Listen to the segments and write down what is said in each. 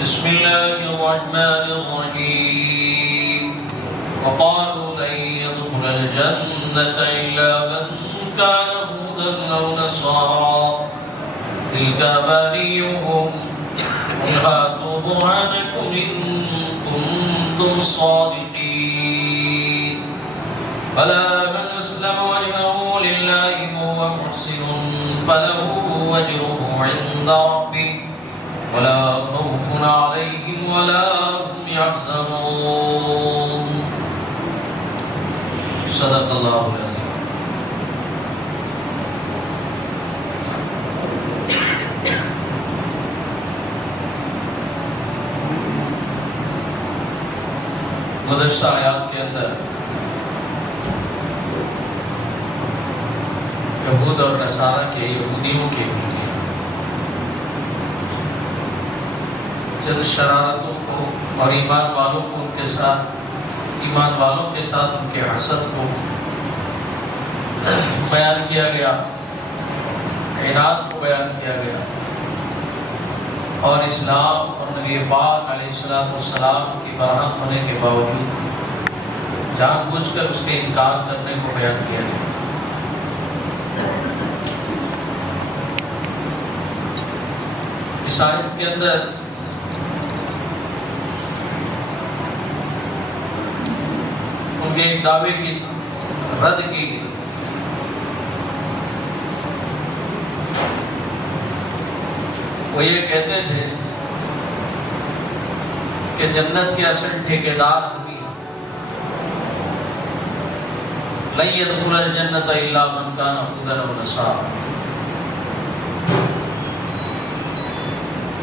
بسم الله الرحمن الرحيم وقالوا لن يدخل الجنة إلا من كان هودا أو نصارى تلك أمانيهم قل هاتوا برهانكم إن كنتم صادقين بلى من أسلم وجهه لله وهو محسن فله أجره عند ربه ولا خوف عليهم ولا هم يحزنون صدق الله العظيم. گزشتہ آیات کے اندر یہود اور نصارہ کے یہودیوں کے چند شرارتوں کو اور ایمان والوں کو ان کے ساتھ ان کے حسد کو بیان کیا گیا، عناد کو بیان کیا گیا، اور اسلام اور نبی پاک علیہ السلام کی برحق ہونے کے باوجود جان بوجھ کر اس کے انکار کرنے کو بیان کیا گیا۔ اس آیت کے اندر ان کے ایک دعوے کی رد کی گئی۔ وہ یہ کہتے تھے کہ جنت کے اصل ٹھیکیدار ہم ہی ہیں، لن يدخل الجنة الا من كان هودا او نصارى،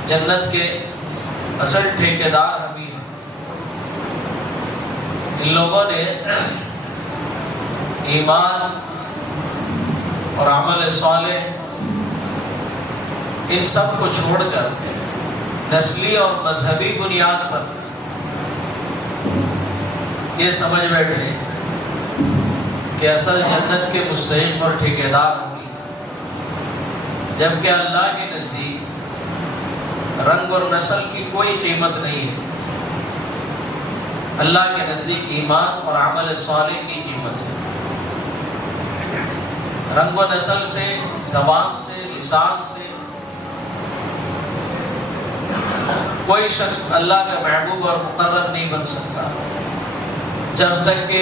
جنت کے اصل ٹھیکیدار ہم ہی ہیں۔ ان لوگوں نے ایمان اور عمل صالح ان سب کو چھوڑ کر نسلی اور مذہبی بنیاد پر یہ سمجھ بیٹھے کہ اصل جنت کے مستحق اور ٹھیکیدار ہم ہی ہیں، جبکہ اللہ کے نزدیک رنگ اور نسل کی کوئی قیمت نہیں ہے۔ اللہ کے نزدیک ایمان اور عمل صالح کی قیمت ہے۔ رنگ و نسل سے، زبان سے، لسان سے کوئی شخص اللہ کا محبوب اور مقرب نہیں بن سکتا جب تک کہ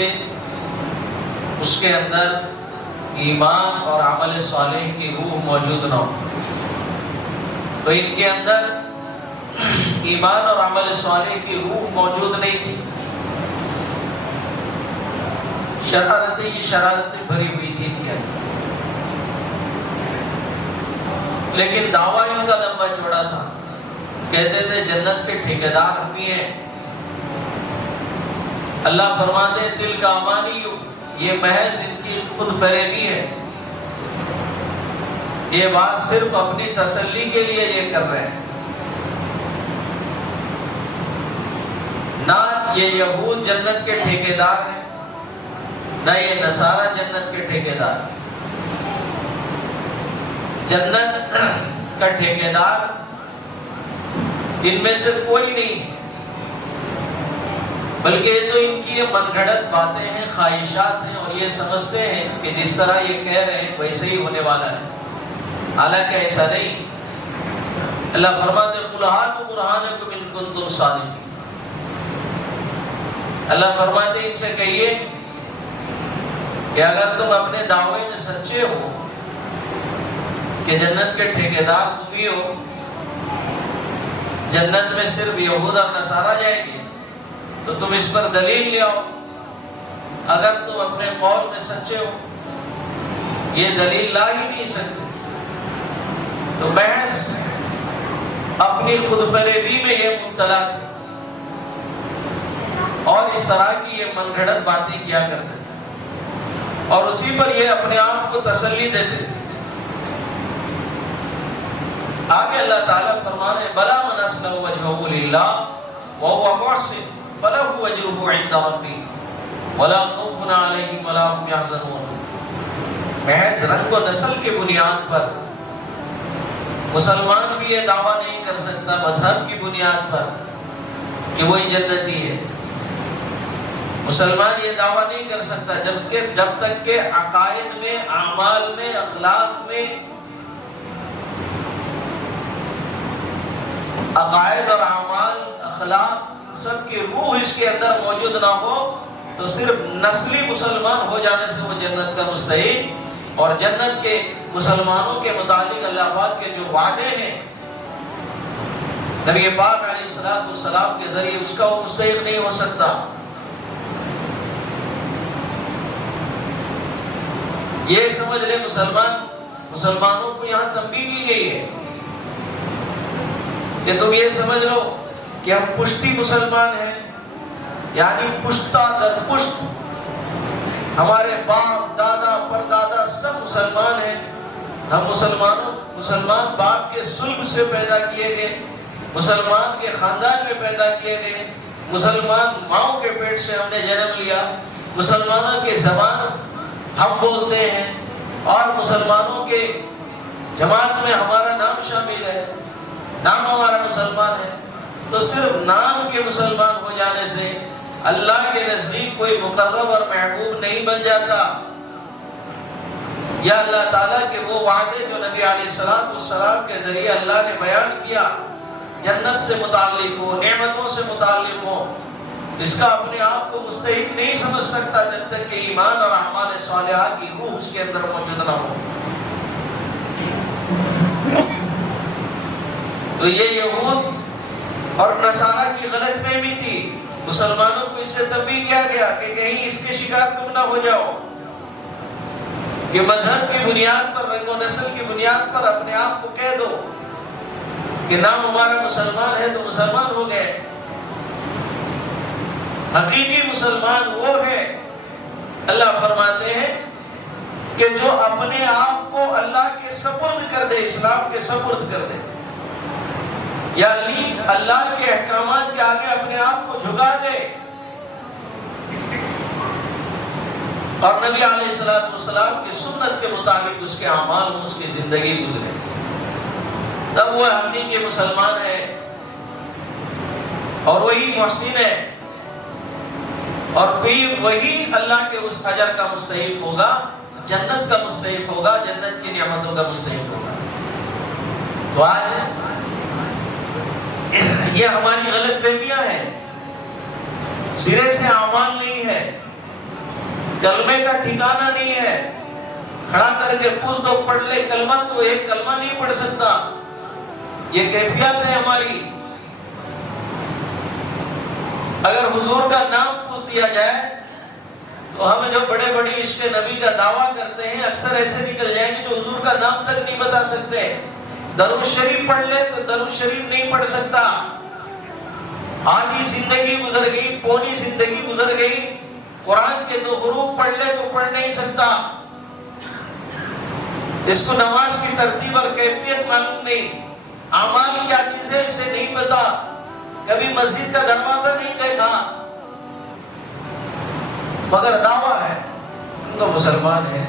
اس کے اندر ایمان اور عمل صالح کی روح موجود نہ ہو۔ تو ان کے اندر ایمان اور عمل صالح کی روح موجود نہیں تھی، شرارتیں بھری ہوئی تھی ان کے اندر، لیکن دعویٰ ان کا لمبا چوڑا تھا۔ کہتے تھے جنت کے ٹھیکیدار ہم ہی ہیں۔ اللہ فرماتے ہیں تلک امانی، یہ محض ان کی خود فریبی ہے، یہ بات صرف اپنی تسلی کے لیے یہ کر رہے ہیں۔ نہ یہ یہود جنت کے ٹھیکیدار ہیں، نہ یہ نصارہ جنت کے ٹھیکیدار۔ جنت کا ٹھیکیدار ان میں سے کوئی نہیں ہے، بلکہ یہ تو ان کی یہ من گھڑت باتیں ہیں، خواہشات ہیں، اور یہ سمجھتے ہیں کہ جس طرح یہ کہہ رہے ہیں ویسے ہی ہونے والا ہے، حالانکہ ایسا نہیں۔ اللہ فرماتے ہیں قل ہاتوا برہانکم ان کنتم صادقین۔ اللہ فرماتے ہیں ان سے کہیے کہ اگر تم اپنے دعوے میں سچے ہو کہ جنت کے ٹھیکیدار تم ہی ہو، جنت میں صرف یہود اور نصارہ جائیں گے، تو تم اس پر دلیل لے آؤ۔ اگر تم اپنے قول میں سچے ہو، یہ دلیل لا ہی نہیں سکتے، تو محض اپنی خود فریبی میں یہ مبتلا تھے اور اس طرح کی یہ من گھڑت باتیں کیا کرتے تھے، اور اسی پر یہ اپنے آپ کو تسلی دیتے تھے۔ آگے اللہ تعالیٰ فرمانے بلا من اسلم وجهه للہ وهو محسن فله اجره عند ربه ولا خوف علیہم ولا هم يحزنون۔ محض رنگ و نسل کے بنیاد پر مسلمان بھی یہ دعویٰ نہیں کر سکتا مذہب کی بنیاد پر کہ وہی جنتی ہے. مسلمان یہ دعویٰ نہیں کر سکتا جب تک کہ عقائد میں، اعمال میں، اخلاق میں، عقائد اور اعمال، اخلاق سب کی روح اس کے اندر موجود نہ ہو تو صرف نسلی مسلمان ہو جانے سے وہ جنت کا مستحق، اور جنت کے مسلمانوں کے متعلق اللہ پاک کے جو وعدے ہیں نبی پاک علیہ السلام کے ذریعے اس کا وہ مستحق نہیں ہو سکتا. یہ سمجھ لے مسلمانوں کو یہاں تنبیہ کی گئی ہے کہ تم یہ سمجھ لو کہ ہم پشتی مسلمان ہیں، یعنی پشتہ در پشت ہمارے باپ دادا پردادا سب مسلمان ہیں. ہم مسلمان باپ کے صلب سے پیدا کیے گئے، مسلمان کے خاندان میں پیدا کیے گئے، مسلمان ماؤں کے پیٹ سے ہم نے جنم لیا، مسلمانوں کی زبان ہم بولتے ہیں اور مسلمانوں کے جماعت میں ہمارا نام شامل ہے، نام ہمارا مسلمان ہے. تو صرف نام کے مسلمان ہو جانے سے اللہ کے نزدیک کوئی مقرب اور محبوب نہیں بن جاتا. یا اللہ تعالیٰ کے وہ وعدے جو نبی علیہ السلام کے ذریعے اللہ نے بیان کیا جنت سے متعلق ہو، نعمتوں سے متعلق ہو، اس کا اپنے آپ کو مستحق نہیں سمجھ سکتا جب تک کہ ایمان اور اعمال صالحہ کی روح اس کے اندر موجود نہ ہو. تو یہ یہود اور نصارہ کی غلط فہمی تھی. مسلمانوں کو اس سے تنبیہ کیا گیا کہ کہیں اس کے شکار تم نہ ہو جاؤ کہ مذہب کی بنیاد پر، رنگ و نسل کی بنیاد پر اپنے آپ کو کہہ دو کہ نام ہمارا مسلمان ہے تو مسلمان ہو گئے. حقیقی مسلمان وہ ہے، اللہ فرماتے ہیں کہ جو اپنے آپ کو اللہ کے سپرد کر دے، اسلام کے سپرد کر دے، یعنی اللہ کے احکامات کے آگے اپنے آپ کو جھکا دے اور نبی علیہ السلام کی سنت کے مطابق اس کے اعمال میں اس کی زندگی گزرے، تب وہ حقیقی مسلمان ہے اور وہی محسن ہے، اور پھر وہی اللہ کے اس اجر کا مستحق ہوگا، جنت کا مستحق ہوگا، جنت کی نعمتوں کا مستحق ہوگا. تو آج یہ ہماری غلط فہمیاں ہیں، سرے سے اعمال نہیں ہے، کلمے کا ٹھکانہ نہیں ہے. کھڑا کر کے پوچھ دو پڑھ لے کلمہ تو ایک کلمہ نہیں پڑھ سکتا. یہ کیفیت ہے ہماری. اگر حضور کا نام پوچھ دیا جائے تو ہم جو بڑے بڑی عشق نبی کا دعویٰ کرتے ہیں اکثر ایسے نکل جائیں گے جو حضور کا نام تک نہیں بتا سکتے. درود شریف پڑھ لے تو درود شریف نہیں پڑھ سکتا. آدھی زندگی گزر گئی، پوری زندگی گزر گئی، قرآن کے 2 حروف پڑھ لے تو پڑھ نہیں سکتا. اس کو نماز کی ترتیب اور کیفیت معلوم نہیں، اعمال کیا چیز ہے اسے نہیں پتا، کبھی مسجد کا دروازہ نہیں دیکھا، مگر دعویٰ ہے تو مسلمان ہے.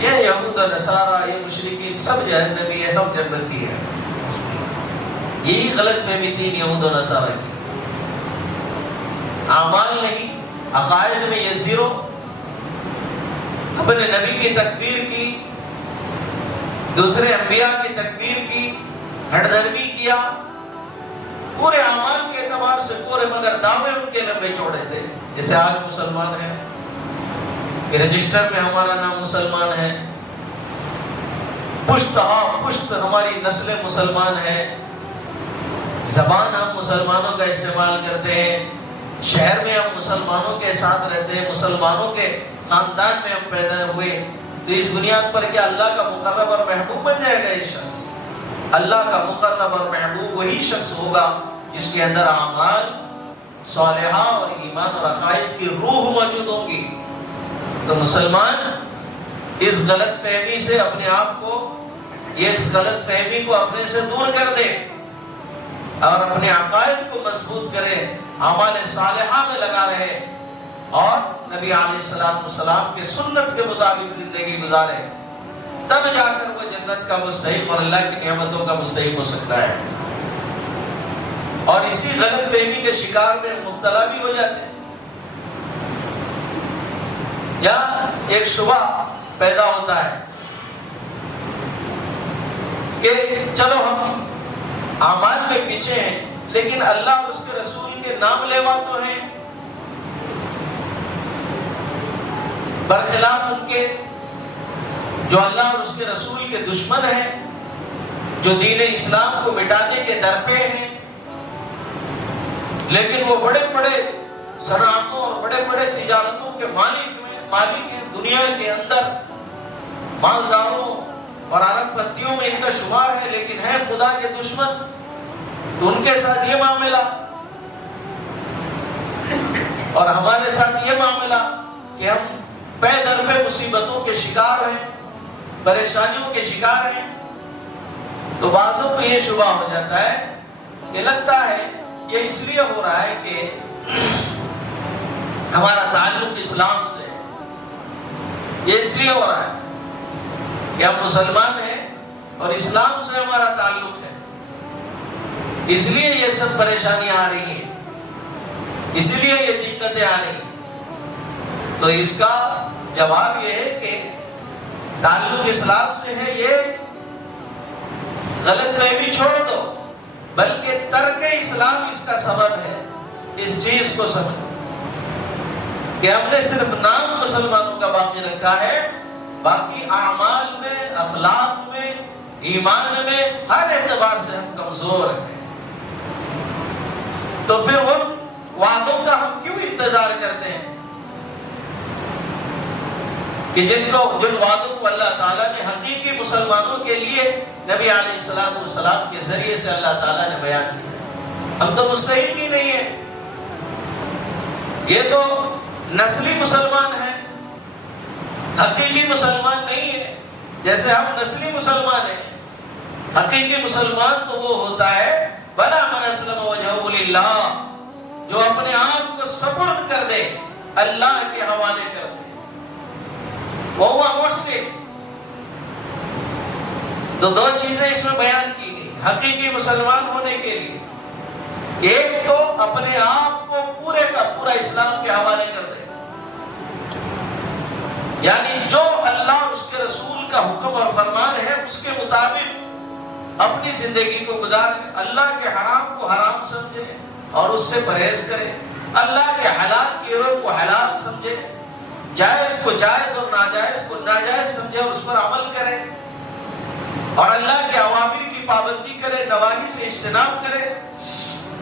یہ یہود و نصارہ، یہ مشرکین سب جہنمی ہے، ہم جنتی ہے. یہی غلط فہمی تھی یہود و نصارہ کی. اعمال نہیں، عقائد میں یہ زیرو. اپنے نبی کی تکفیر کی، دوسرے انبیاء کی تکفیر کی، ہڑدھرمی کیا، پورے اعمال کے اعتبار سے پورے، مگر دعوے ان کے لمبے چوڑے تھے. جیسے آج مسلمان ہیں کہ رجسٹر میں ہمارا نام مسلمان ہے، پشت ہماری نسل مسلمان ہے، زبان ہم مسلمانوں کا استعمال کرتے ہیں، شہر میں ہم مسلمانوں کے ساتھ رہتے ہیں، مسلمانوں کے خاندان میں ہم پیدا ہوئے. تو اس بنیاد پر کیا اللہ کا مقرب اور محبوب بن جائے گا یہ شخص؟ اللہ کا مقرب اور محبوب وہی شخص ہوگا جس کے اندر اعمال صالحہ اور ایمان اور عقائد کی روح موجود ہوں گی. تو مسلمان اس غلط فہمی سے اپنے آپ کو، اس غلط فہمی کو اپنے سے دور کر دے اور اپنے عقائد کو مضبوط کرے، اعمال صالحہ میں لگا رہے اور نبی علیہ السلام کے سنت کے مطابق زندگی گزارے، تب جا کر وہ جنت جنت کا مستحق اور اللہ کی نعمتوں کا مستحق ہو سکتا ہے، اور اسی غلط فہمی کے شکار میں مبتلا بھی ہو جاتے ہیں، یا ایک شبہ پیدا ہوتا ہے کہ چلو ہم اعمال میں پیچھے ہیں لیکن اللہ اور اس کے رسول کے نام لیوا تو ہیں، برخلاف ان کے جو اللہ اور اس کے رسول کے دشمن ہیں، جو دین اسلام کو مٹانے کے درپے ہیں، لیکن وہ بڑے بڑے صنعتوں اور بڑے بڑے تجارتوں کے مالک ہیں، دنیا کے اندر مالداروں اور ارب پتیوں میں ان کا شمار ہے، لیکن ہے خدا کے دشمن، تو ان کے ساتھ یہ معاملہ اور ہمارے ساتھ یہ معاملہ کہ ہم پے در پہ مصیبتوں کے شکار ہیں، پریشانیوں کے شکار ہیں، تو بعضوں کو یہ شبہ ہو جاتا ہے کہ لگتا ہے یہ اس لیے ہو رہا ہے کہ ہمارا تعلق اسلام سے ہے، یہ اس لیے ہو رہا ہے کہ ہم مسلمان ہیں اور اسلام سے ہمارا تعلق ہے، اس لیے یہ سب پریشانیاں آ رہی ہیں، اس لیے یہ دقتیں آ رہی ہیں۔ تو اس کا جواب یہ ہے کہ تعلق اسلام سے ہے، یہ غلط فہمی چھوڑ دو، بلکہ ترک اسلام اس کا سبب ہے۔ اس چیز کو سمجھو کہ ہم نے صرف نام مسلمانوں کا باقی رکھا ہے، باقی اعمال میں، اخلاق میں، ایمان میں ہر اعتبار سے ہم کمزور ہیں۔ تو پھر ان وعدوں کا ہم کیوں انتظار کرتے ہیں کہ جن وعدوں کو اللہ تعالیٰ نے حقیقی مسلمانوں کے لیے نبی علیہ السلام کے ذریعے سے اللہ تعالیٰ نے بیان کیا؟ ہم تو مستحق ہی نہیں ہیں، یہ تو نسلی مسلمان ہیں، حقیقی مسلمان نہیں ہے۔ جیسے ہم نسلی مسلمان ہیں، حقیقی مسلمان تو وہ ہوتا ہے بلا من اسلم وجهه للہ، جو اپنے آپ کو سپرد کر دے، اللہ کے حوالے کر دے، وہ محسن۔ تو دو چیزیں اس میں بیان کی گئی حقیقی مسلمان ہونے کے لیے، ایک تو اپنے آپ کو پورے کا پورا اسلام کے حوالے کر دے، یعنی جو اللہ اور اس کے رسول کا حکم اور فرمان ہے اس کے مطابق اپنی زندگی کو گزارے، اللہ کے حرام کو حرام سمجھے اور اس سے پرہیز کرے، اللہ کے حلال کی روح کو حلال سمجھے، جائز کو جائز اور ناجائز کو ناجائز سمجھے اور اس پر عمل کرے، اور اللہ کے اوامر کی پابندی کرے، نواہی سے اجتناب کرے،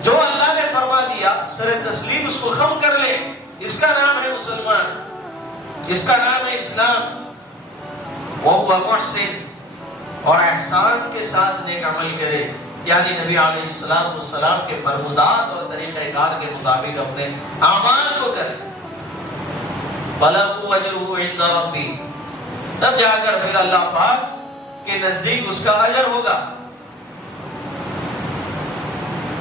جو اللہ نے فرما دیا سر تسلیم اس کو خم کر لے۔ اس کا نام ہے مسلمان، اس کا نام ہے اسلام۔ وَهُوَ مُحْسِنٌ، اور احسان کے ساتھ نیک عمل کرے، یعنی نبی علیہ السلام کے فرمودات اور طریقہ کار کے مطابق اپنے اعمال کو کرے۔ فَلَهُ أَجْرُهُ عِندَ رَبِّهِ، تب جا کر پھر اللہ پاک کے نزدیک اس کا اجر ہوگا۔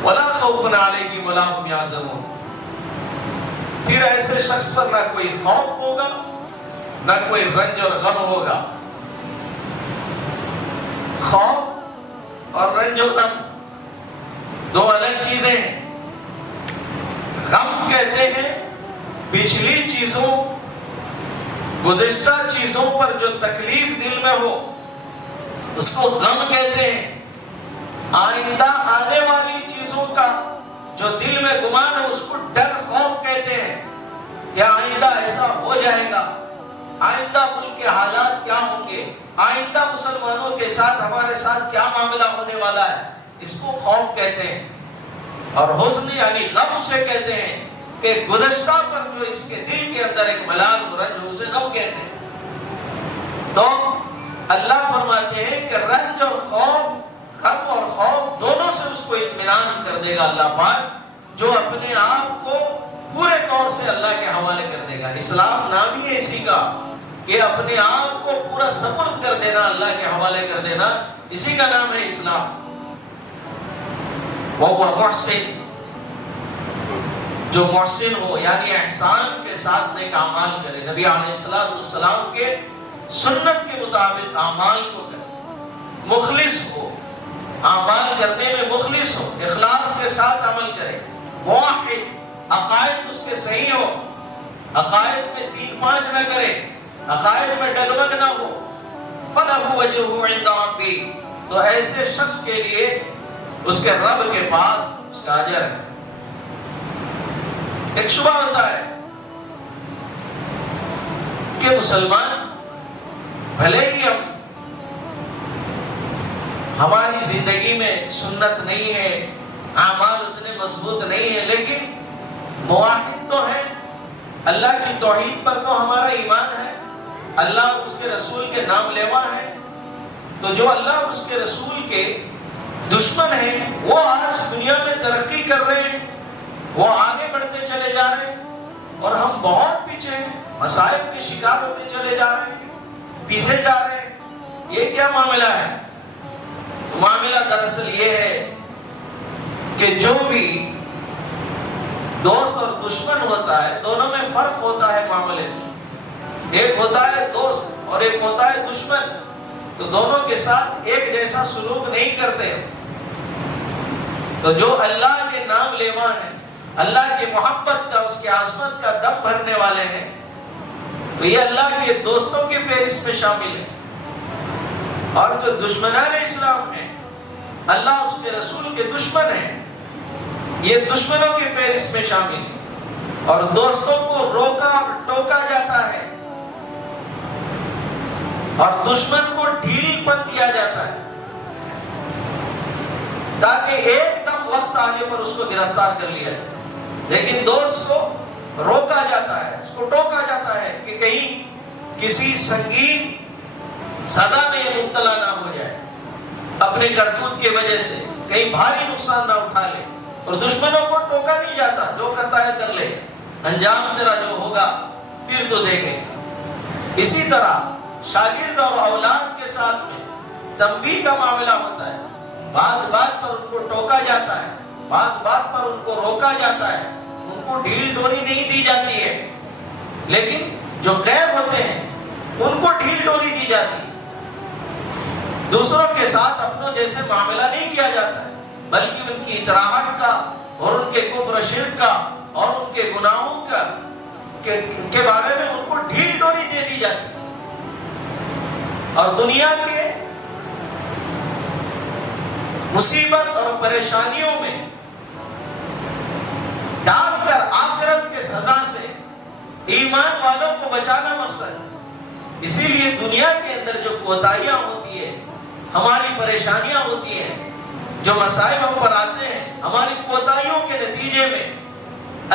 وَلَا خَوْفٌ عَلَيْهِمْ وَلَا هُمْ يَحْزَنُونَ، پھر ایسے شخص پر نہ کوئی خوف ہوگا نہ کوئی رنج اور غم ہوگا۔ خوف اور رنج و غم دو الگ چیزیں ہیں۔ غم کہتے ہیں پچھلی چیزوں، گزشتہ چیزوں پر جو تکلیف دل میں ہو اس کو غم کہتے ہیں۔ آئندہ آنے والی چیزوں کا جو دل میں گمان ہے اس کو ڈر، خوف کہتے ہیں کہ آئندہ ایسا ہو جائے گا، آئندہ ملک کے حالات کیا ہوں گے، آئندہ مسلمانوں کے ساتھ ہمارے ساتھ کیا معاملہ ہونے والا ہے، اس کو خوف کہتے ہیں۔ اور حزن یعنی غم سے کہتے ہیں کہ گزشتہ پر جو اس کے دل کے اندر ایک ملال و رنج ہو اسے غم کہتے ہیں۔ تو اللہ فرماتے ہیں کہ رنج اور خوف، غم اور خوف دونوں سے اس کو اطمینان کر دے گا اللہ پاک، جو اپنے آپ کو پورے طور سے اللہ کے حوالے کر دے گا۔ اسلام نام ہی ہے اسی کا کہ اپنے آپ کو پورا سپرد کر دینا، اللہ کے حوالے کر دینا، اسی کا نام ہے اسلام۔ وَهُوَ مُحْسِنٌ، جو محسن ہو یعنی احسان کے ساتھ نیک اعمال کرے، نبی علیہ السلام کے سنت کے مطابق اعمال کو کرے، مخلص ہو، اعمال کرنے میں مخلص ہو، اخلاص کے ساتھ عمل کرے، موحد، عقائد اس کے صحیح ہو، عقائد میں 3-5 نہ کرے، عقائد میں ڈگمگ نہ ہو، فَلَهُ وَجْرُهُ عِنْدَ رَبِّهِ، تو ایسے شخص کے لیے اس کے رب کے پاس اس کا اجر ہے۔ ایک شبہ ہوتا ہے کہ مسلمان بھلے ہی ہماری زندگی میں سنت نہیں ہے، اعمال اتنے مضبوط نہیں ہیں، لیکن موحد تو ہیں، اللہ کی توحید پر تو ہمارا ایمان ہے، اللہ اور اس کے رسول کے نام لیوا ہے، تو جو اللہ اور اس کے رسول کے دشمن ہیں وہ آج دنیا میں ترقی کر رہے ہیں، وہ آگے بڑھتے چلے جا رہے ہیں، اور ہم بہت پیچھے ہیں، مصائب کے شکار ہوتے چلے جا رہے ہیں، پیچھے جا رہے ہیں۔ یہ کیا معاملہ ہے؟ تو معاملہ دراصل یہ ہے کہ جو بھی دوست اور دشمن ہوتا ہے دونوں میں فرق ہوتا ہے معاملے میں، ایک ہوتا ہے دوست اور ایک ہوتا ہے دشمن، تو دونوں کے ساتھ ایک جیسا سلوک نہیں کرتے۔ تو جو اللہ کے نام لیوا ہیں، اللہ کی محبت کا، اس کی عظمت کا دم بھرنے والے ہیں، تو یہ اللہ کے دوستوں کی فہرست میں شامل ہے، اور جو دشمنان اسلام ہیں، اللہ اور اس کے رسول کے دشمن ہیں، یہ دشمنوں کی فہرست میں شامل ہے، اور دوستوں کو روکا اور ٹوکا جاتا ہے، اور دشمن کو ڈھیل پن دیا جاتا ہے، تاکہ ایک دم وقت آنے پر اس کو گرفتار کر لیا جائے، لیکن دوست کو روکا جاتا ہے، اس کو ٹوکا جاتا ہے کہ کہیں کسی سنگین سزا میں یہ مبتلا نہ ہو جائے، اپنے کرتوت کی وجہ سے کہیں بھاری نقصان نہ اٹھا لے، اور دشمنوں کو ٹوکا نہیں جاتا، جو کرتا ہے کر لے، انجام تیرا جو ہوگا پھر تو دیکھیں۔ اسی طرح شاگرد اور اولاد کے ساتھ میں تنبیہ کا معاملہ ہوتا ہے، بات بات پر ان کو ٹوکا جاتا ہے، بات بات پر ان کو روکا جاتا ہے، ان کو ڈھیل ڈوری نہیں دی جاتی ہے، لیکن جو غیر ہوتے ہیں ان کو ڈھیل ڈوری دی جاتی ہے، دوسروں کے ساتھ اپنوں جیسے معاملہ نہیں کیا جاتا ہے، بلکہ ان کی اطراحت کا اور ان کے کفر شرک کا اور ان کے گناہوں کا کے بارے میں ان کو ڈھیل ڈوری دے دی جاتی ہے، اور دنیا کے مصیبت اور پریشانیوں میں ڈال کر آخرت کے سزا سے ایمان والوں کو بچانا مقصد ہے۔ اسی لیے دنیا کے اندر جو کوتاہیاں ہوتی ہے، ہماری پریشانیاں ہوتی ہیں، جو مصائب ہم پر آتے ہیں، ہماری کوتاہیوں کے نتیجے میں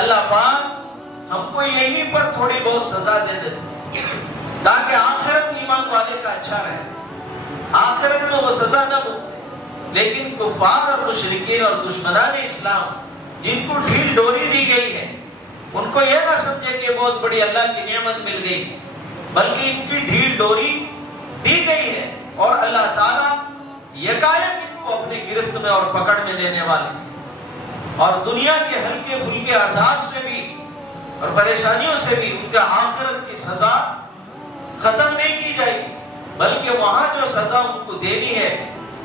اللہ پاک ہم کو یہیں پر تھوڑی بہت سزا دے دیتے، تاکہ آخرت ایمان والے کا اچھا رہے، آخرت میں وہ سزا نہ ہو۔ لیکن کفار اور مشرکین اور دشمنان اسلام جن کو ڈھیل ڈوری دی گئی ہے، ان کو یہ نہ سمجھے کہ بہت بڑی اللہ کی نعمت مل گئی، بلکہ ان کی ڈھیل ڈوری دی گئی ہے، اور اللہ تعالیٰ یکایک ان کو اپنے گرفت میں اور پکڑ میں لینے والے، اور دنیا کے ہلکے پھلکے عذاب سے بھی اور پریشانیوں سے بھی ان کا آخرت کی سزا ختم نہیں کی جائے گی، بلکہ وہاں جو سزا ان کو دینی ہے،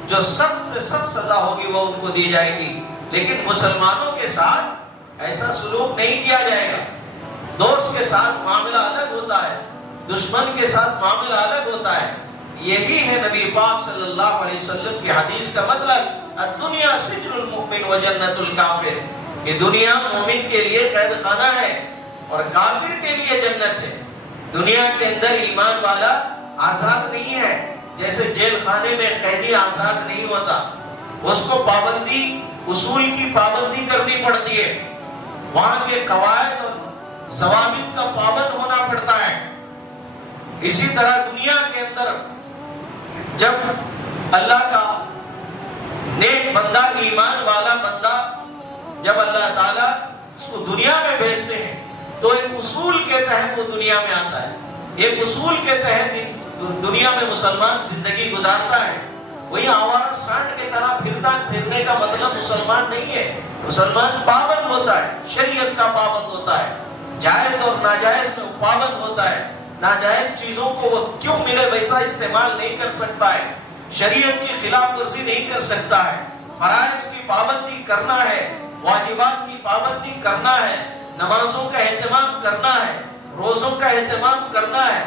جو سخت سے سخت سزا ہوگی وہ ان کو دی جائے گی۔ لیکن مسلمانوں کے ساتھ ایسا سلوک نہیں کیا جائے گا، دوست کے ساتھ معاملہ الگ ہوتا ہے، دشمن کے ساتھ معاملہ الگ ہوتا ہے۔ یہی ہے نبی پاک صلی اللہ علیہ وسلم کی حدیث کا مطلب، الدنیا سجن المؤمن و جنت الکافر، کہ دنیا مومن کے لیے قید خانہ ہے اور کافر کے لیے جنت ہے۔ دنیا کے اندر ایمان والا آزاد نہیں ہے، جیسے جیل خانے میں قیدی آزاد نہیں ہوتا، اس کو پابندی، اصول کی پابندی کرنی پڑتی ہے، وہاں کے قواعد اور ضوابط کا پابند ہونا پڑتا ہے۔ اسی طرح دنیا کے اندر جب اللہ کا نیک بندہ، ایمان والا بندہ، جب اللہ تعالیٰ اس کو دنیا میں بھیجتے ہیں تو ایک اصول کے تحت وہ دنیا میں آتا ہے، ایک اصول کے تحت دنیا میں مسلمان زندگی گزارتا ہے۔ وہی آوارہ سانڈ کی طرح پھرنے کا مطلب مسلمان نہیں ہے، مسلمان پابند ہوتا ہے، شریعت کا پابند ہوتا ہے، جائز اور ناجائز میں پابند ہوتا ہے، ناجائز چیزوں کو وہ کیوں ملے ویسا استعمال نہیں کر سکتا ہے، شریعت کی خلاف ورزی نہیں کر سکتا ہے، فرائض کی پابندی کرنا ہے، واجبات کی پابندی کرنا ہے، نمازوں کا اہتمام کرنا ہے، روزوں کا اہتمام کرنا ہے،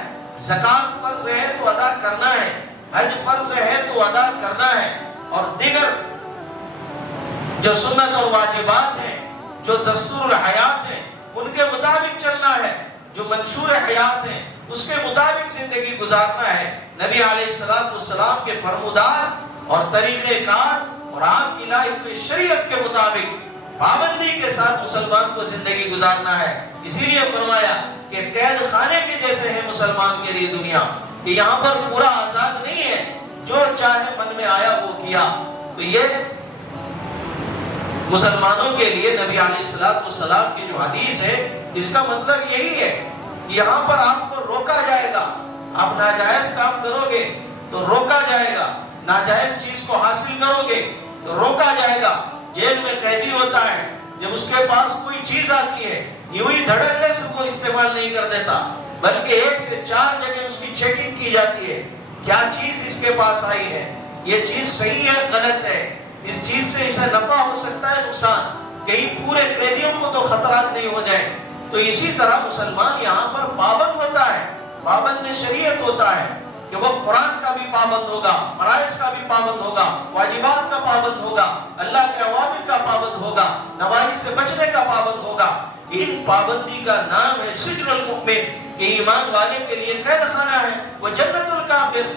زکوٰۃ فرض ہے تو ادا کرنا ہے، حج فرض ہے تو ادا کرنا ہے، اور دیگر جو سنت اور واجبات ہیں، جو دستور الحیات ہیں، ان کے مطابق چلنا ہے، جو منشور حیات ہیں اس کے مطابق زندگی گزارنا ہے۔ نبی علیہ السلام کے فرمودار اور طریقہ کار اور آپ کی لائی ہوئی شریعت کے مطابق پابندی کے ساتھ مسلمان کو زندگی گزارنا ہے۔ اسی لیے فرمایا کہ قید خانے کے جیسے ہیں مسلمان کے لیے دنیا، کہ یہاں پر پورا آزاد نہیں ہے، جو چاہے من میں آیا وہ کیا۔ تو یہ مسلمانوں کے لیے نبی علیہ السلام کی جو حدیث ہے اس کا مطلب یہی ہے کہ یہاں پر آپ کو روکا جائے گا، آپ ناجائز کام کرو گے تو روکا جائے گا، ناجائز چیز کو حاصل کرو گے تو روکا جائے گا۔ جیل میں قیدی ہوتا ہے، جب اس کے پاس کوئی چیز آتی ہے یوں ہی دھڑکنے سے کو استعمال نہیں کر دیتا، بلکہ 1 سے 4 جگہ اس کی چیکنگ کی جاتی ہے، کیا چیز اس کے پاس آئی ہے، یہ چیز صحیح ہے غلط ہے، اس چیز سے اسے نفع ہو سکتا ہے نقصان، کہیں پورے قیدیوں کو تو خطرات نہیں ہو جائیں۔ تو اسی طرح مسلمان یہاں پر پابند ہوتا ہے، پابند شریعت ہوتا ہے کہ وہ قرآن کا بھی پابند ہوگا، فرائض کا بھی پابند ہوگا، واجبات کا پابند ہوگا، اللہ کے اوامر کا پابند ہوگا، نواہی سے بچنے کا پابند ہوگا۔ ان پابندی کا نام ہے سجن المؤمن، کہ ایمان والے کے لیے قید خانہ ہے، وہ جنت الکافر،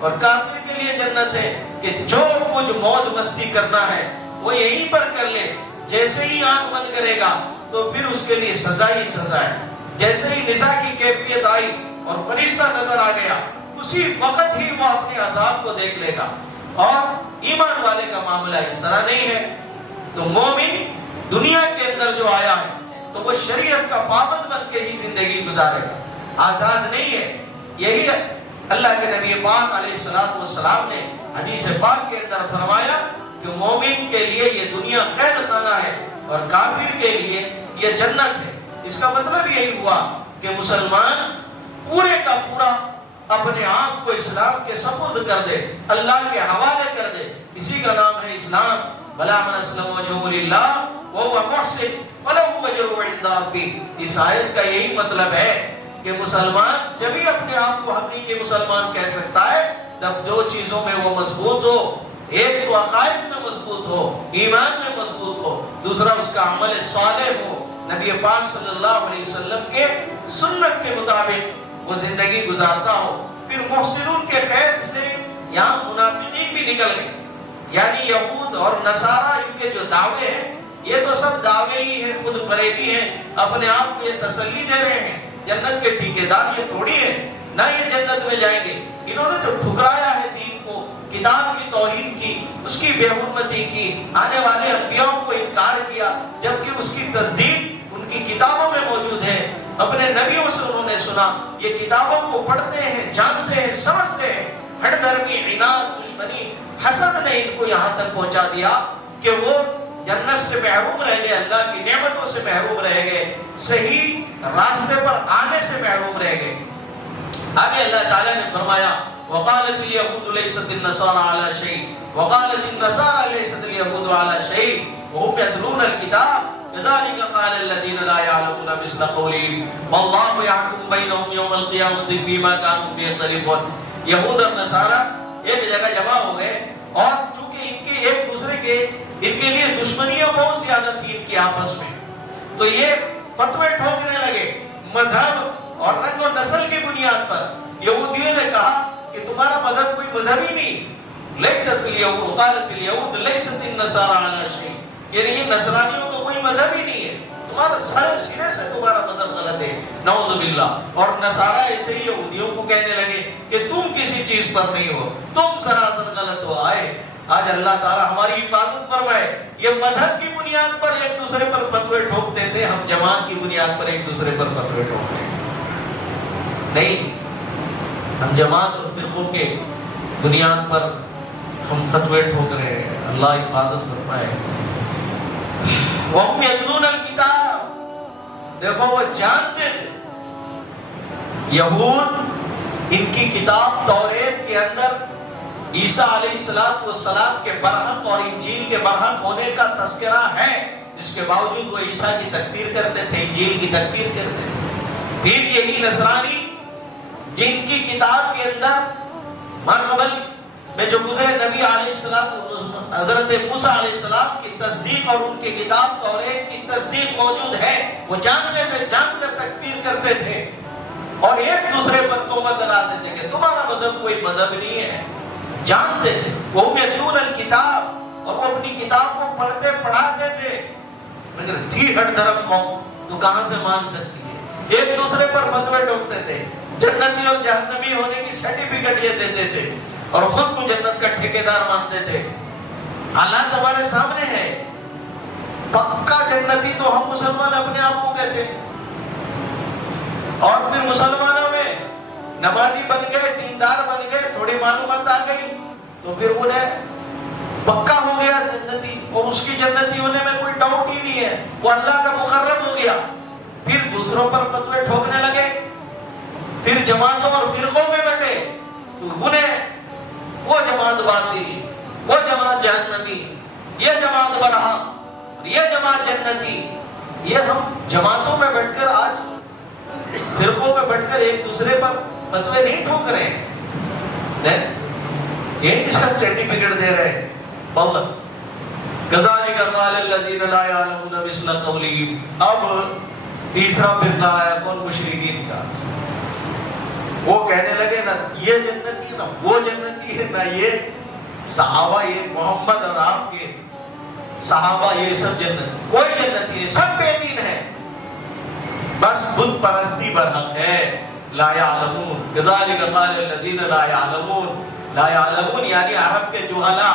اور کافر کے لیے جنت ہے کہ جو کچھ موج مستی کرنا ہے وہ یہیں پر کر لے، جیسے ہی آنکھ بند کرے گا تو پھر اس کے لیے سزا ہی سزا ہے۔ جیسے ہی نساء کی کیفیت آئی اور فرشتہ نظر آ گیا اسی وقت ہی وہ اپنے عذاب کو دیکھ لے گا، اور ایمان والے کا معاملہ اس طرح نہیں ہے۔ تو مومن دنیا کے اندر جو آیا ہے تو وہ شریعت کا پابند بن کے ہی زندگی گزارے گا، آزاد نہیں ہے۔ یہی اللہ کے نبی پاک علیہ السلام نے حدیث پاک کے اندر فرمایا کہ مومن کے لیے یہ دنیا قید خانہ ہے اور کافر کے لیے یہ جنت ہے۔ اس کا مطلب یہی ہوا کہ مسلمان پورے کا پورا اپنے آپ کو اسلام کے سپرد کر دے، اللہ کے حوالے کر دے، اسی کا نام ہے اسلام۔ بلا من اسلم وجهه لله وهو محسن فله اجره عند ربه۔ اس آیت کا یہی مطلب ہے کہ مسلمان جب ہی اپنے آپ کو حقیقی مسلمان کہہ سکتا ہے جب دو چیزوں میں وہ مضبوط ہو، ایک تو عقائد میں مضبوط ہو، ایمان میں مضبوط ہو، دوسرا اس کا عمل صالح ہو، نبی پاک صلی اللہ علیہ وسلم کے سنت کے مطابق وہ زندگی گزارتا ہو۔ پھر محسنون کے قید سے یہاں منافقین بھی نکل گئے، یعنی یہود اور نصارہ، ان کے جو دعوے ہیں یہ تو سب دعوے ہی ہیں، خود فریبی ہیں، اپنے آپ کو یہ تسلی دے رہے ہیں جنت کے ٹھیکیدار یہ تھوڑی ہے، نہ یہ جنت میں جائیں گے۔ انہوں نے تو ٹھکرایا ہے دین کو، کتاب کی توہین کی، اس کی بے حرمتی کی، آنے والے انبیاء کو انکار کیا، جبکہ اس کی تصدیق ان کی کتابوں میں موجود ہے۔ اپنے نبیوں سے انہوں نے سنا، یہ کتابوں کو پڑھتے ہیں، جانتے ہیں، سمجھتے ہیں۔ ہر دھرمی، عناد، دشمنی، حسد نے ان کو یہاں تک پہنچا دیا کہ وہ جنت سے محروم رہ گئے، اللہ کی نعمتوں سے محروم رہ گئے، صحیح راستے پر آنے سے محروم رہ گئے۔ آگے اللہ تعالیٰ نے فرمایا وقالت اليهود ليست النصارى على شيء وقالت النصارى ليست اليهود على شيء وهم يتلون الكتاب كذلك قال الذين لا يعلمون مثل قولهم والله يحكم بينهم يوم القيامة فيما كانوا فيه يختلفون۔ یہود اور نصارہ ایک جگہ جمع ہو گئے، اور چونکہ ان کے ایک دوسرے کے ان کے لیے دشمنیاں بہت زیادہ تھی ان کی آپس میں، تو یہ فتوے ٹھوکنے لگے مذہب اور رنگ و نسل کی بنیاد پر۔ یہودیوں نے کہا کہ تمہارا مذہب کوئی مذہب ہی نہیں، لیست اليهود قالت اليهود ليست النصارى على شيء، یعنی یہ نصرانیوں کو کوئی مذہب ہی نہیں ہے، تمہارا سر سینے سے تمہارا مذہب غلط ہے، نعوذ باللہ۔ اور نصارہ ایسے ہی یہودیوں کو کہنے لگے کہ تم کسی چیز پر نہیں ہو، تم سراسر غلط ہو۔ آج اللہ تعالیٰ ہماری حفاظت فرمائے، یہ مذہب کی بنیاد پر ایک دوسرے پر فتوے ٹھوکتے تھے، ہم جماعت کی بنیاد پر ایک دوسرے پر فتوے ٹھوکتے ہیں نہیں، ہم جماعت اور فرقوں کے بنیاد پر ہم فتوے ٹھوک رہے ہیں۔ اللہ حفاظت فرمائے۔ وَهُمْ يَتْلُونَ الْكِتَابَ، دیکھو وہ جانتے تھے، یہود ان کی کتاب توریت کے اندر عیسیٰ علیہ السلام کے برحق اور انجیل کے برحق ہونے کا تذکرہ ہے، اس کے باوجود وہ عیسیٰ کی تکفیر کرتے تھے، انجیل کی تکفیر کرتے تھے۔ پھر یہی نصرانی جن کی کتاب کے اندر ماقبل میں جو گزرے نبی علیہ السلام حضرت موسیٰ علیہ السلام کی تصدیق اور ان کی کتاب توریت کی تصدیق موجود ہے، وہ جان کر تکفیر کرتے تھے اور ایک دوسرے پر تہمت لگاتے تھے کہ تمہارا مذہب کوئی مذہب نہیں ہے۔ جانتے تھے وہ یتلون الکتاب، اور وہ اپنی کتاب کو پڑھتے پڑھاتے تھے، مگر تھی ہٹ دھرم قوم تو کہاں سے مان سکتی ہے۔ ایک دوسرے پر فتوے ٹوکتے تھے، جنتی اور جہنمی ہونے کی سرٹیفکیٹ یہ دیتے تھے اور خود کو جنت کا ٹھیکیدار مانتے تھے۔ حالات ہمارے سامنے ہے، پکا جنتی تو ہم مسلمان اپنے آپ کو کہتے ہیں، اور پھر مسلمانوں میں نمازی بن گئے، دیندار بن گئے، تھوڑی معلومات آ گئی تو پھر انہیں پکا ہو گیا جنتی، اور اس کی جنتی ہونے میں کوئی ڈاؤٹ ہی نہیں ہے، وہ اللہ کا مقرب ہو گیا۔ پھر دوسروں پر فتوے ٹھوکنے لگے، پھر جماعتوں اور فرقوں میں بٹے تو انہیں وہ جماعت باطلی، وہ جماعت جہنمی، یہ جماعت برحق، یہ جماعت جنتی۔ یہ ہم جماعتوں میں بیٹھ کر، آج فرقوں میں بیٹھ کر ایک دوسرے پر فتوے نہیں ٹھوک رہے ہیں، یہ اس کا سرٹیفکیٹ دے رہے ہیں۔ فضل کذالک قال الذین لا یعلمون مثل قولہم۔ اب تیسرا فرقہ آیا، کون؟ مشرکین کا۔ وہ کہنے لگے نہ یہ جنتی، نہ وہ جنتی ہے، نہ یہ صحابہ، یہ محمد اور آپ کے صحابہ یہ سب جنتی، کوئی جنتی نہیں، سب بے دین ہے، بس بت پرستی برحق ہے۔ لا یعلمون کذالک قال الذین لا یعلمون۔ لا یعلمون یعنی عرب کے جہلا،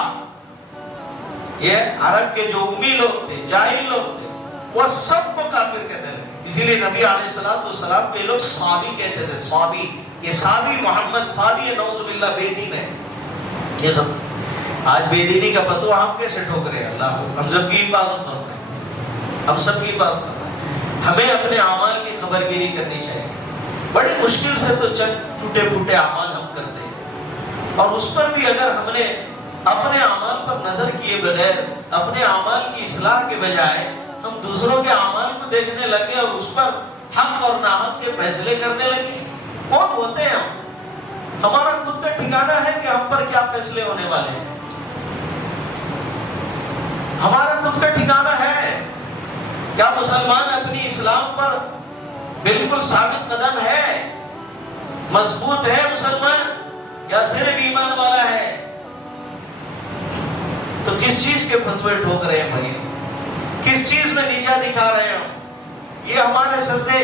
یہ عرب کے جو امی لوگ تھے، جاہل لوگ تھے، وہ سب کو کافر کہنے لگے۔ اسی لیے نبی علیہ السلام کے لوگ صابی کہتے تھے، صابی، یہ صابی محمد صابی نعوذ باللہ بے دین ہے۔ یہ سب آج بے دینی کا فتویٰ ہم کیسے ٹھوک رہے ہیں؟ اللہ ہم سب کی حفاظت فرمائے، ہم سب کی حفاظت فرمائے۔ ہمیں اپنے اعمال کی خبر گیری کرنی چاہیے۔ بڑی مشکل سے تو چند ٹوٹے پھوٹے اعمال ہم کرتے ہیں، اور اس پر بھی اگر ہم نے اپنے اعمال پر نظر کیے بغیر، اپنے اعمال کی اصلاح کے بجائے ہم دوسروں کے اعمال کو دیکھنے لگے اور اس پر حق اور ناحق کے فیصلے کرنے لگے، کون ہوتے ہیں ہم؟ ہمارا خود کا ٹھکانہ ہے کہ ہم پر کیا فیصلے ہونے والے ہیں؟ ہمارا خود کا ٹھکانہ ہے؟ کیا مسلمان اپنی اسلام پر بالکل ثابت قدم ہے، مضبوط ہے مسلمان، یا صرف ایمان والا ہے؟ تو کس چیز کے فتوے ٹھوک رہے ہیں بھائی؟ کس چیز میں نیچا دکھا رہے ہوں؟ یہ ہمارے سجدے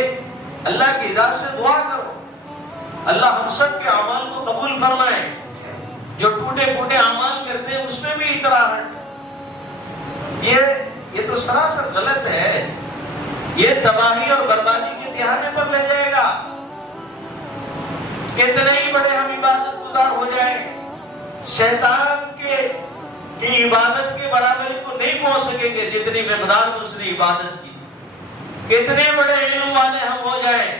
اللہ کی ذات سے دعا کرو، اللہ ہم سب کے اعمال کو قبول فرمائے۔ جو ٹوٹے پھوٹے اعمال کرتے ہیں اس میں بھی اطراحٹ، یہ تو سراسر غلط ہے، یہ تباہی اور بربادی کے دہانے پر لے جائے گا۔ کتنے ہی بڑے ہم عبادت گزار ہو جائیں، شیطان کی عبادت کے برابری کو نہیں پہنچ سکیں گے جتنی مقدار میں اس نے عبادت کی۔ کتنے بڑے علم والے ہم ہو جائیں،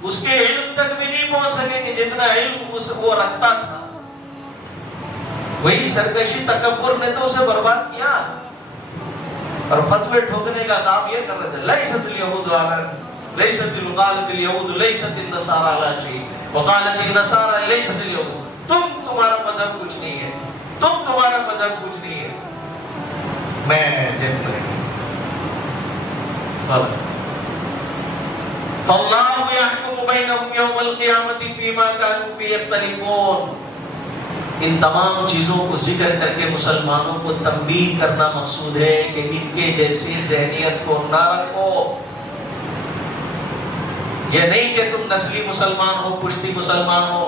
اس کے علم تک بھی نہیں پہنچ سکیں گے جتنا علم وہ رکھتا تھا۔ وہی سرکشی تکبر نے تو اسے برباد کیا، اور فتوے ٹھوکنے کا کام یہ کر رہے تھے۔ لیست الیہود لیست قالت الیہود لیست النصارى علی شیء وقالت النصارى لیست الیہود۔ تمہارا مذہب کچھ نہیں ہے، تمہارا مذہب کچھ نہیں ہے، میں جنت میں۔ فاللہ یحکم بینہم یوم القیامۃ فیما کانوا فیہ یختلفون۔ ان تمام چیزوں کو ذکر کر کے مسلمانوں کو تنبیہ کرنا مقصود ہے کہ ان کے جیسی ذہنیت کو نہ رکھو۔ یہ نہیں کہ تم نسلی مسلمان ہو، پشتی مسلمان ہو،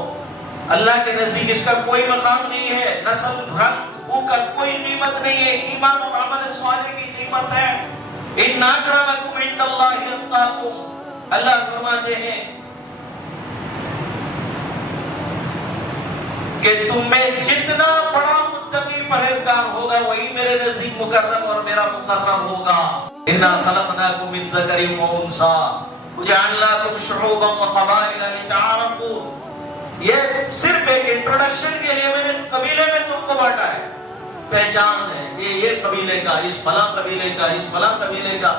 اللہ کے نزدیک اس کا کوئی مقام نہیں ہے۔ نسل، رنگ، وہ کا کوئی قیمت نہیں ہے، ایمان اور عمل صالح کی قیمت ہے۔ ان اکرمکم عند اللہ اتقاکم۔ اللہ فرماتے ہیں کہ تم میں جتنا بڑا متقی پرہیزگار ہوگا وہی میرے نزدیک مکرم اور میرا مقرب ہوگا۔ انا خلقناکم من ذکر و انثی وجعلناکم شعوبا وقبائل لتعارفوا۔ یہ صرف ایک انٹروڈکشن کے لیے میں نے قبیلے میں تم کو بانٹا ہے، پہچان ہے یہ قبیلے کا، اس فلاں قبیلے کا، اس فلاں قبیلے کا.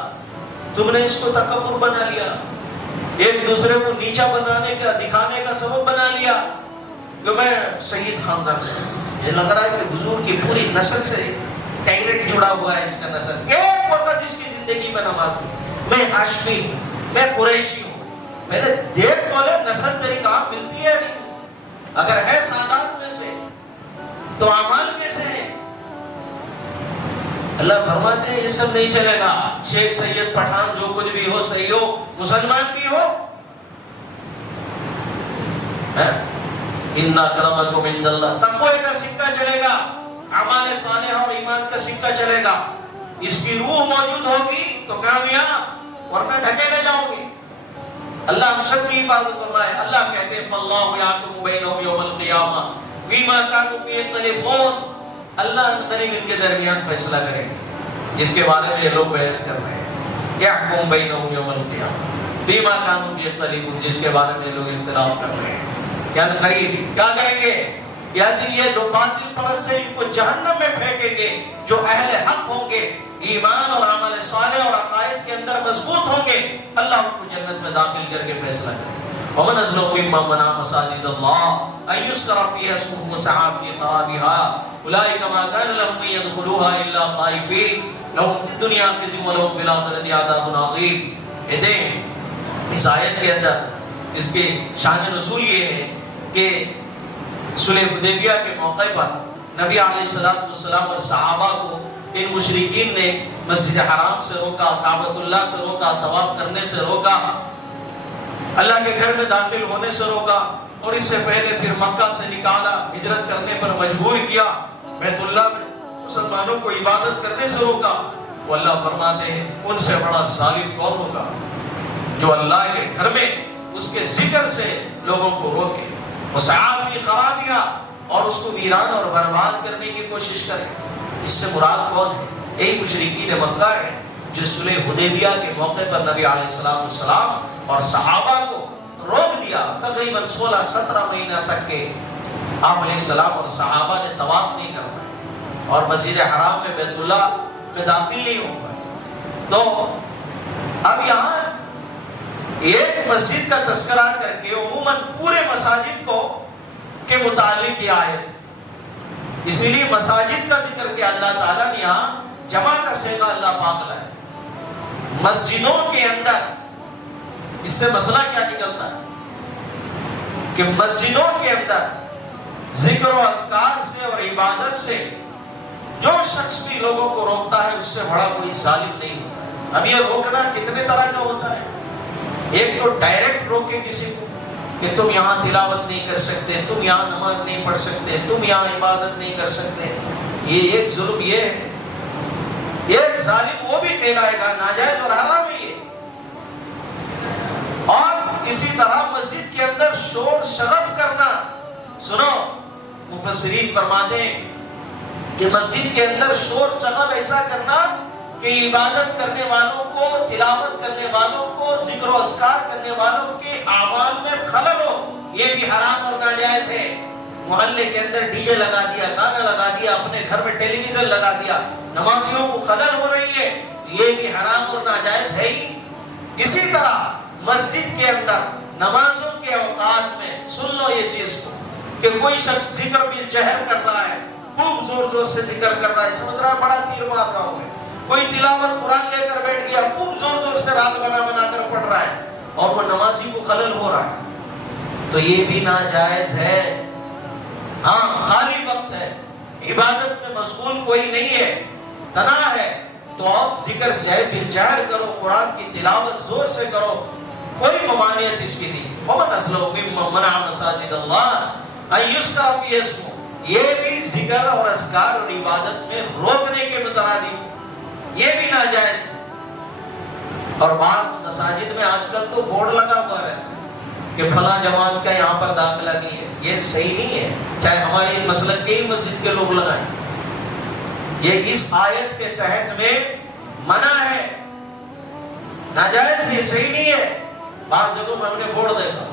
تم نے اس کو تکبر بنا لیا، ایک دوسرے کو نیچا بنانے کا، دکھانے کا سبب بنا لیا کہ میں سید خاندان سے، یہ لگ رہا ہے کہ حضور کی پوری نسل سے ڈائریکٹ جڑا ہوا ہے اس کا نسل. ایک وقت اس کی زندگی میں نماز ہوں، میں ہاشمی ہوں، میں قریشی ہوں. میں نے دیکھ بولے نسل تیری کہاں ملتی ہے نہیں. اگر ہے سادات میں سے تو اعمال کیسے ہیں؟ اللہ فرماتے ہیں یہ سب نہیں چلے گا. شیخ سید پٹھان جو کچھ بھی ہو صحیح ہو، مسلمان بھی ہو. اِنَّ أَكْرَمَكُمْ عِندَ اللَّهِ، تقوی کا سکہ چلے گا، اعمال صالحہ اور ایمان کا سکہ چلے گا. اس کی روح موجود ہوگی تو کامیاب، ورنہ ڈھکے نہ جاؤ گے. اللہ ہم سب کی حفاظت فرمائے. اللہ کہتے ہیں فَاللَّهُ يَحْكُمُ بَيْنَهُمْ يَوْمَ الْقِيَامَةِ فِيمَا كَانُوا فِيهِ يَخْتَلِفُونَ. اللہ قریب ان کے درمیان فیصلہ کرے جس کے بارے میں یہ لوگ بحث کر رہے ہیں. يَحْكُمُ بَيْنَهُمْ يَوْمَ الْقِيَامَةِ فِيمَا كَانُوا فِيهِ يَخْتَلِفُونَ، جس کے بارے میں یہ لوگ اختلاف کر رہے ہیں. کیا قریب کیا کریں گے؟ یعنی یہ جو باطل پرست ہیں ان کو جہنم میں پھینکیں گے. جو اہل حق ہوں گے، ایمان اور عمل صالح اور عقائد کے اندر مضبوط ہوں گے، اللہ ان کو جنت میں داخل کر کے فیصلہ کرے. وَمَنْ أَظْلَمُ مِمَّنْ مَنَعَ مَسَاجِدَ اللَّهِ أَنْ يُذْكَرَ فِيهَا اسْمُهُ وَسَعَىٰ فِي خَرَابِهَا أُولَٰئِكَ مَا كَانَ لَهُمْ أَن يَدْخُلُوهَا إِلَّا خَائِفِينَ لَهُمْ فِي الدُّنْيَا خِزْيٌ وَلَهُمْ فِي الْآخِرَةِ عَذَابٌ عَظِيمٌ. کہتے ہیں اس آیت کے اندر اس کے شان نزول یہ ہے کہ صلح حدیبیہ کے موقع پر نبی علیہ السلام اور صحابہ کو ان مشرکین نے مسجد حرام سے روکا، کعبۃ اللہ سے روکا، طواف کرنے سے روکا، اللہ کے گھر میں داخل ہونے سے روکا، اور اس سے پہلے پھر مکہ سے نکالا، ہجرت کرنے پر مجبور کیا، بیت اللہ میں مسلمانوں کو عبادت کرنے سے روکا. وہ اللہ فرماتے ہیں ان سے بڑا ظالم کون ہوگا جو اللہ کے گھر میں اس کے ذکر سے لوگوں کو روکے، وسعیٰ فی خرابہا، اور اس کو ویران اور برباد کرنے کی کوشش کرے. اس سے مراد کون ہے؟ یہی مشرکین مکہ ہے جو صلح حدیبیہ کے موقع پر نبی علیہ السلام اور صحابہ کو روک دیا. تقریباً 16-17 مہینہ تک کے آپ علیہ السلام اور صحابہ نے طواف نہیں کر پائے اور مسجد حرام میں بیت اللہ میں داخل نہیں ہو پائے. تو اب یہاں ایک مسجد کا تذکرہ کر کے عموماً پورے مساجد کو کے متعلق یہ آیت، اسی لیے مساجد کا ذکر کیا اللہ تعالیٰ نے یہاں جمع کا صیغہ اللہ پاک لائے. مسجدوں کے اندر اس سے مسئلہ کیا نکلتا ہے کہ مسجدوں کے اندر ذکر و اذکار سے اور عبادت سے جو شخص بھی لوگوں کو روکتا ہے اس سے بڑا کوئی ظالم نہیں ہوتا. اب یہ روکنا کتنے طرح کا ہوتا ہے. ایک تو ڈائریکٹ روکے کسی کو کہ تم یہاں تلاوت نہیں کر سکتے، تم یہاں نماز نہیں پڑھ سکتے، تم یہاں عبادت نہیں کر سکتے. یہ ایک ظلم یہ ہے. ایک ظالم وہ بھی کہلائے گا ناجائز اور حرام ہے یہ. اور اسی طرح مسجد کے اندر شور شغب کرنا. سنو، مفسرین فرماتے ہیں کہ مسجد کے اندر شور شغب ایسا کرنا کہ عبادت کرنے والوں کو، تلاوت کرنے والوں کو، ذکر و اذکار کرنے والوں کے اعمال میں خلل ہو، یہ بھی حرام اور ناجائز ہے. محلے کے اندر ڈی جے لگا دیا، گانا لگا دیا، اپنے گھر میں ٹیلی ویژن لگا دیا، نمازیوں کو خلل ہو رہی ہے، یہ بھی حرام اور ناجائز ہے ہی. اسی طرح مسجد کے اندر نمازوں کے اوقات میں سن لو یہ چیز کو کہ کوئی شخص ذکر بالجہر کر رہا ہے، خوب زور زور سے ذکر کر رہا ہے، سمجھ رہا بڑا تیر مار رہا ہوں. کوئی تلاوت قرآن لے کر بیٹھ گیا، خوب زور زور سے رات بنا بنا کر پڑھ رہا ہے اور وہ نمازی کو خلل ہو رہا ہے، تو یہ بھی ناجائز ہے. ہاں خالی وقت ہے، عبادت میں مشغول کوئی نہیں ہے، تنہا ہے، تو آپ ذکر بالجہر کرو، قرآن کی تلاوت زور سے کرو، کوئی ممانعت اس کی نہیں. وَمَنْ أَظْلَمُ مِمَّنْ مَنَعَ مَسَاجِدَ اللَّهِ أَن يُذْكَرَ فِيهَا اسْمُهُ، یہ بھی ذکر اور اذکار اور عبادت میں روکنے کے مترادف، یہ بھی ناجائز. اور بعض مساجد میں آج کل تو بورڈ لگا ہوا ہے کہ فلاں جماعت کا یہاں پر داخلہ نہیں ہے. یہ صحیح نہیں ہے، چاہے ہماری مسلک کے ہی مسجد کے لوگ لگائیں. یہ اس آیت کے تحت میں منع ہے، ناجائز ہے، صحیح نہیں ہے. بعض جگہوں میں ہم نے بورڈ دیکھا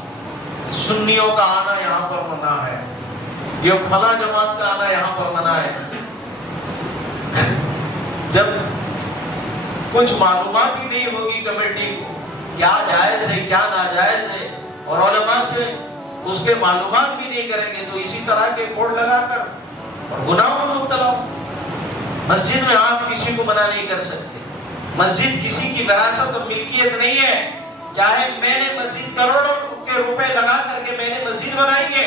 سنیوں کا آنا یہاں پر منع ہے، یہ فلاں جماعت کا آنا یہاں پر منع ہے۔ جب کچھ معلومات ہی نہیں ہوگی کمیٹی کو کیا جائز ہے کیا ناجائز ہے، اور علماء سے اس کے معلومات بھی نہیں کریں گے، تو اسی طرح کے بورڈ لگا کر اور گناہوں میں مبتلا ہو۔ مسجد میں آپ کسی کو منع نہیں کر سکتے، مسجد کسی کی وراثت اور ملکیت نہیں ہے۔ چاہے میں نے مسجد کروڑوں کے روپے لگا کر کے میں نے مسجد بنائی ہے،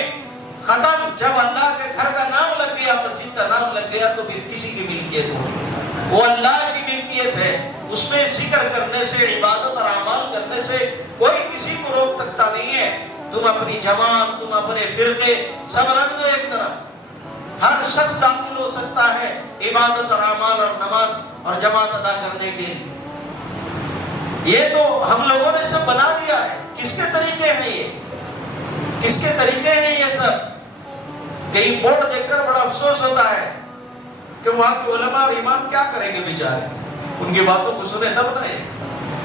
ختم، جب اللہ کے گھر کا نام لگ گیا، مسجد کا نام لگ گیا، تو پھر کسی کی ملکیت ہوگی، وہ اللہ کی ملکیت ہے۔ اس میں ذکر کرنے سے، عبادت اور اعمال کرنے سے کوئی کسی کو روک سکتا نہیں ہے۔ تم اپنی جماعت، تم اپنے فرقے سب رکھ دو ایک طرف، ہر شخص داخل ہو سکتا ہے عبادت اور اعمال اور نماز اور جماعت ادا کرنے کے لیے۔ یہ تو ہم لوگوں نے سب بنا دیا ہے۔ کس کے طریقے ہیں یہ؟ کس کے طریقے ہیں یہ سب؟ کئی بورڈ دیکھ کر بڑا افسوس ہوتا ہے کہ وہاں کے علماء اور امام کیا کریں گے بیچارے، ان کی باتوں کو سنے تب نہیں۔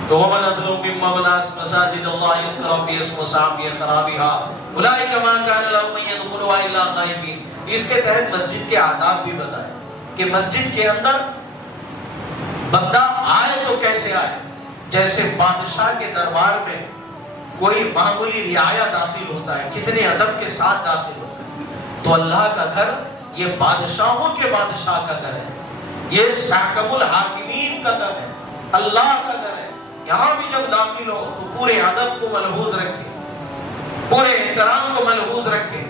تو ومن اظلم ممن منع مساجد اللہ یذکر فیہا اسمہ سعی خرابها اولئک ما کان لهم ان يدخلوا الا خائفین۔ اس کے تحت مسجد کے آداب بھی بتائے کہ مسجد کے اندر بندہ آئے تو کیسے آئے، جیسے بادشاہ کے دربار میں کوئی معمولی رعایا داخل ہوتا ہے، کتنے ادب کے ساتھ داخل ہوتا ہے، تو اللہ کا گھر یہ بادشاہوں کے بادشاہ کا گھر ہے، یہ حاکم الحاکمین کا گھر ہے، اللہ کا گھر ہے۔ یہاں بھی جب داخل ہو تو پورے ادب کو ملحوظ رکھے، پورے احترام کو ملحوظ رکھے،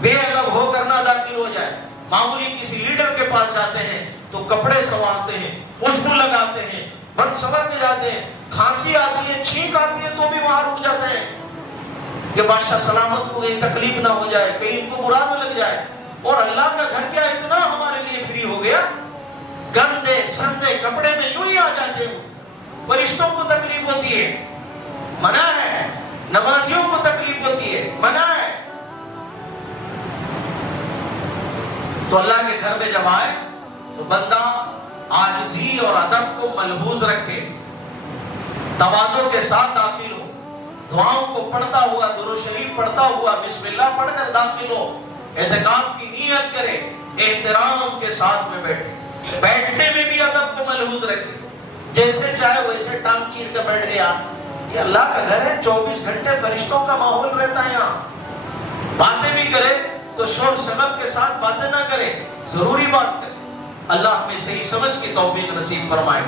بے ادب ہو کر نہ داخل ہو جائے۔ معمولی کسی لیڈر کے پاس جاتے ہیں تو کپڑے سنوارتے ہیں، خوشبو لگاتے ہیں، بن سنور کے جاتے ہیں، کھانسی آتی ہے، چھینک آتی ہے تو بھی وہاں رک جاتے ہیں کہ بادشاہ سلامت کو کہیں تکلیف نہ ہو جائے، کہیں ان کو برا نہ لگ جائے۔ اور اللہ کا گھر کیا اتنا ہمارے لیے فری ہو گیا، گندے سندے کپڑے میں یوں ہی آ جاتے ہیں۔ فرشتوں کو تکلیف ہوتی ہے، منع ہے، نمازیوں کو تکلیف ہوتی ہے، منع ہے۔ تو اللہ کے گھر میں جب آئے تو بندہ عاجزی اور ادب کو ملحوظ رکھے، تواضع کے ساتھ داخل ہو، دعاؤں کو پڑھتا ہوا، درود شریف پڑھتا ہوا، بسم اللہ پڑھ کر داخل ہو، اعتکاف کی نیت کرے، احترام کے ساتھ میں بیٹھے، بیٹھنے میں بھی ادب کو ملحوظ رکھے، جیسے چاہے ویسے ٹانگ چیر کر بیٹھ گیا۔ یہ اللہ کا گھر ہے، 24 گھنٹے فرشتوں کا ماحول رہتا ہے یہاں۔ باتیں بھی کرے تو شور شباب کے ساتھ باتیں نہ کرے، ضروری بات کرے۔ اللہ ہمیں صحیح سمجھ کی توفیق نصیب فرمائے۔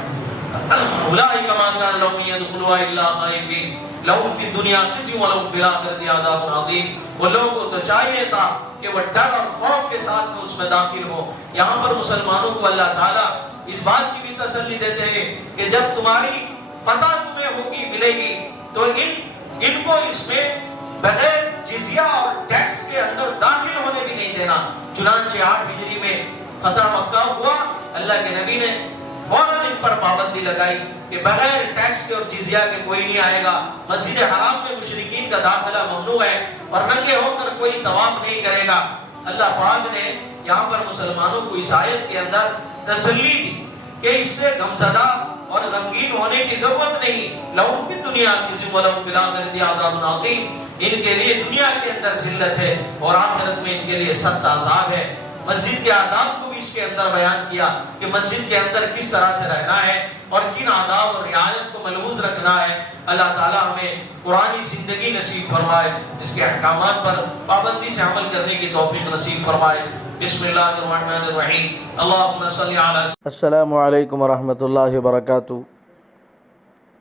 اولئک ما کان لهم يدخلوا الا خائفین لهم فی الدنیا خزي ولهم فی الآخرة عذاب عظیم۔ وہ لوگوں کو تو چاہیے تھا کہ وہ ڈر اور خوف کے ساتھ میں اس میں داخل ہو۔ یہاں پر مسلمانوں کو اللہ تعالیٰ اس بات کی بھی تسلی دیتے ہیں کہ جب تمہاری فتح تمہیں ہوگی، ملے گی، تو ان کو اس میں بغیر جزیہ اور ٹیکس کے اندر داخل ہونے بھی نہیں دینا۔ چنانچہ 8 ہجری میں فتح مکہ ہوا، اللہ کے نبی نے فوراً ان پر پابندی لگائی کہ بغیر ٹیکس کے اور جزیہ کے کوئی نہیں آئے گا۔ مسجد حرام میں مشرکین کا داخلہ ممنوع ہے اور ننگے ہو کر کوئی طواف نہیں کرے گا۔ اللہ پاک نے یہاں پر مسلمانوں کو اس آیت کے اندر تسلی دی کہ اس سے غمزدہ اور غمگین ہونے کی ضرورت نہیں۔ لہم فی الدنیا خزی ولہم فی الآخرۃ عذاب عظیم۔ ان کے لیے دنیا کے اندر ذلت ہے اور آخرت میں ان کے لیے سخت عذاب ہے۔ مسجد کے آداب کو بھی اس کے اندر بیان کیا کہ مسجد کے اندر کس طرح سے رہنا ہے اور کن آداب اور رعایت کو ملحوظ رکھنا ہے۔ اللہ تعالیٰ ہمیں قرآنی زندگی نصیب فرمائے، اس کے احکامات پر پابندی سے عمل کرنے کی توفیق نصیب فرمائے۔ بسم اللہ الرحمن الرحیم۔ اللہم صلی علی۔ السلام علیکم ورحمۃ اللہ وبرکاتہ۔